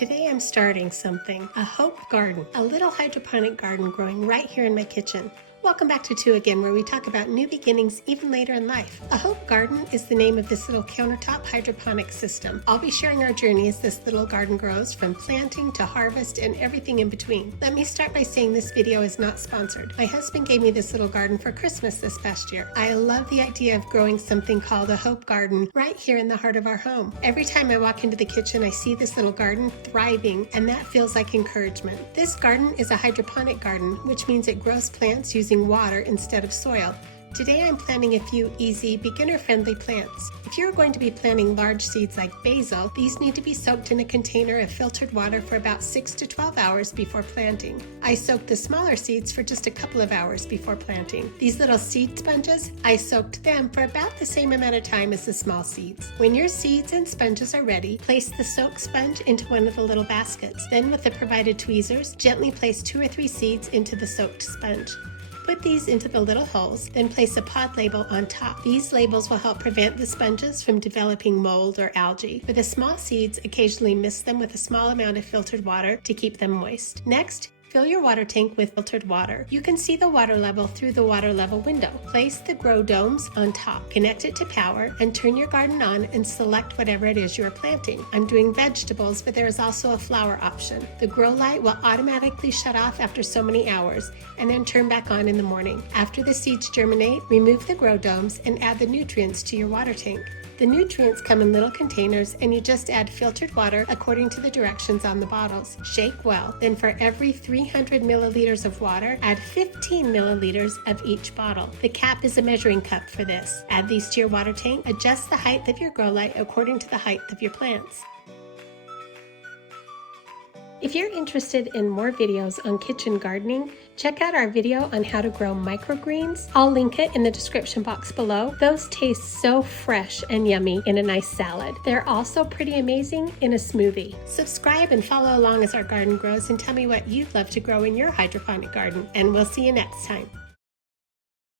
Today I'm starting something, a Hope Garden, a little hydroponic garden growing right here in my kitchen. Welcome back to Two Again, where we talk about new beginnings even later in life. A Hope Garden is the name of this little countertop hydroponic system. I'll be sharing our journey as this little garden grows, from planting to harvest and everything in between. Let me start by saying this video is not sponsored. My husband gave me this little garden for Christmas this past year. I love the idea of growing something called a Hope Garden right here in the heart of our home. Every time I walk into the kitchen, I see this little garden thriving, and that feels like encouragement. This garden is a hydroponic garden, which means it grows plants using water instead of soil. Today I'm planting a few easy, beginner-friendly plants. If you're going to be planting large seeds like basil, these need to be soaked in a container of filtered water for about 6 to 12 hours before planting. I soaked the smaller seeds for just a couple of hours before planting. These little seed sponges, I soaked them for about the same amount of time as the small seeds. When your seeds and sponges are ready, place the soaked sponge into one of the little baskets. Then with the provided tweezers, gently place 2 or 3 seeds into the soaked sponge. Put these into the little holes, then place a pod label on top. These labels will help prevent the sponges from developing mold or algae. For the small seeds, occasionally mist them with a small amount of filtered water to keep them moist. Next, fill your water tank with filtered water. You can see the water level through the water level window. Place the grow domes on top, connect it to power, and turn your garden on and select whatever it is you are planting. I'm doing vegetables, but there is also a flower option. The grow light will automatically shut off after so many hours and then turn back on in the morning. After the seeds germinate, remove the grow domes and add the nutrients to your water tank. The nutrients come in little containers, and you just add filtered water according to the directions on the bottles. Shake well. Then for every 300 milliliters of water, add 15 milliliters of each bottle. The cap is a measuring cup for this. Add these to your water tank. Adjust the height of your grow light according to the height of your plants. If you're interested in more videos on kitchen gardening, check out our video on how to grow microgreens. I'll link it in the description box below. Those taste so fresh and yummy in a nice salad. They're also pretty amazing in a smoothie. Subscribe and follow along as our garden grows, and tell me what you'd love to grow in your hydroponic garden. And we'll see you next time.